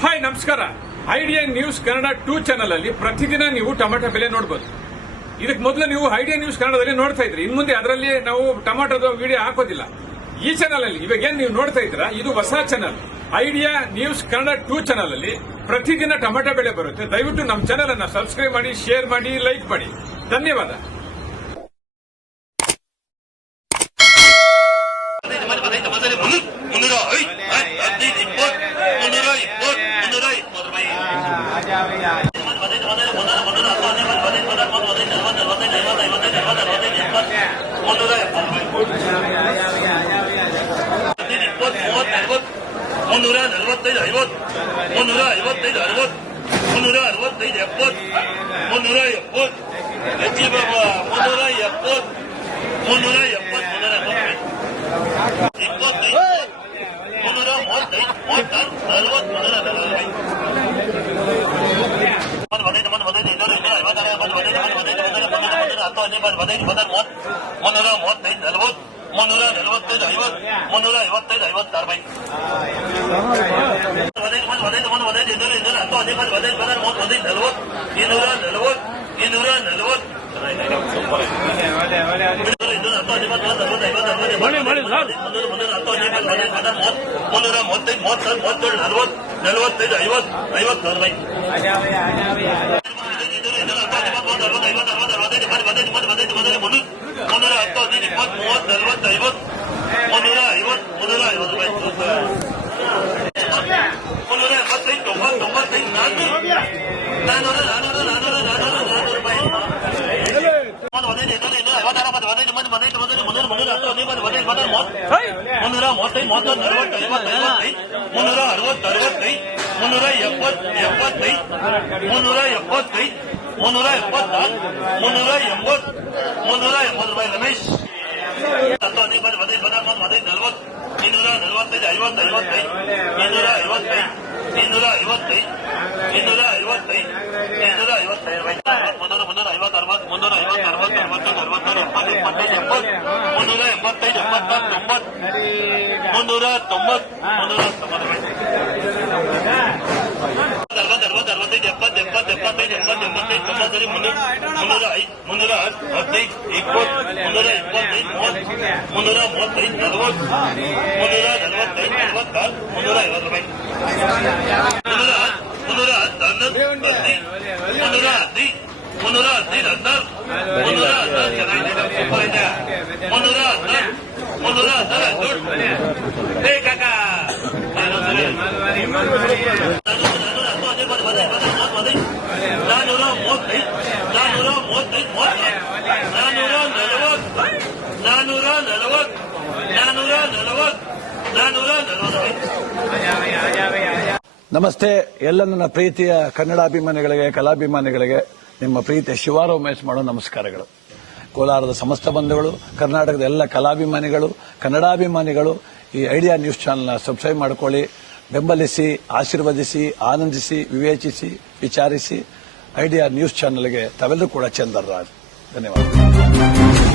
Hi ನಮಸ್ಕಾರ. Idea news Kannada 2 channel ಅಲ್ಲಿ ಪ್ರತಿದಿನ ನೀವು ಟೊಮೆಟೊ ಬೆಲೆ ನೋಡಬಹುದು. ಇದಕ್ಕೆ ಮೊದಲು ನೀವು ಐಡಿಯಾ ನ್ಯೂಸ್ ಕನ್ನಡದಲ್ಲಿ ನೋಡ್ತಾ ಇದ್ರಿ. ಇನ್ನು ಮುಂದೆ ಅದರಲ್ಲಿ ನಾವು ಟೊಮೆಟೊದ ವಿಡಿಯೋ ಹಾಕೋದಿಲ್ಲ. ಈ ಚಾನೆಲ್ ಅಲ್ಲಿ ಇವಾಗ ಏನ್ ನೀವು ನೋಡ್ತಾ ಇದ್ದೀರಾ, ಇದು ಹೊಸ channel idea news Kannada 2 channel ಅಲ್ಲಿ ಪ್ರತಿದಿನ ಟೊಮೆಟೊ ಬೆಲೆ ಬರುತ್ತೆ. ದಯವಿಟ್ಟು ನಮ್ಮ ಚಾನೆಲ್ ಅನ್ನು ಸಬ್ಸ್ಕ್ರೈಬ್ ಮಾಡಿ, ಶೇರ್ ಮಾಡಿ, ಲೈಕ್ ಮಾಡಿ. ಧನ್ಯವಾದ. ಮುನ್ನೂರ 45 50 ಮುನ್ನೂರ 55 60 ಮುನ್ನೂರ 65 70 ಮುನ್ನೂರ 70 ಹೆಚ್ಚಿ ಬಾಬಾ ಮುನ್ನೂರ 70 ಮುನ್ನೂರ 70 ಮುನ್ನೂರ 25 ಮುನ್ನೂರ ರಮೇಶ್ ನಮಸ್ತೆ. ಎಲ್ಲ ನನ್ನ ಪ್ರೀತಿಯ ಕನ್ನಡಾಭಿಮಾನಿಗಳಿಗೆ, ಕಲಾಭಿಮಾನಿಗಳಿಗೆ ನಿಮ್ಮ ಪ್ರೀತಿಯ ಶಿವಾರ ಉಮೇಶ್ ಮಾಡೋ ನಮಸ್ಕಾರಗಳು. ಕೋಲಾರದ ಸಮಸ್ತ ಬಂಧುಗಳು, ಕರ್ನಾಟಕದ ಎಲ್ಲ ಕಲಾಭಿಮಾನಿಗಳು, ಕನ್ನಡಾಭಿಮಾನಿಗಳು ಈ ಐಡಿಯಾ ನ್ಯೂಸ್ ಚಾನೆಲ್ನ ಸಬ್ಸ್ಕ್ರೈಬ್ ಮಾಡಿಕೊಳ್ಳಿ, ಬೆಂಬಲಿಸಿ, ಆಶೀರ್ವದಿಸಿ, ಆನಂದಿಸಿ, ವಿವೇಚಿಸಿ, ವಿಚಾರಿಸಿ. ಐಡಿಯಾ ನ್ಯೂಸ್ ಚಾನೆಲ್ಗೆ ತಾವೆಲ್ಲರೂ ಕೂಡ ಚಂದರ್ರಾಜ್. ಧನ್ಯವಾದ.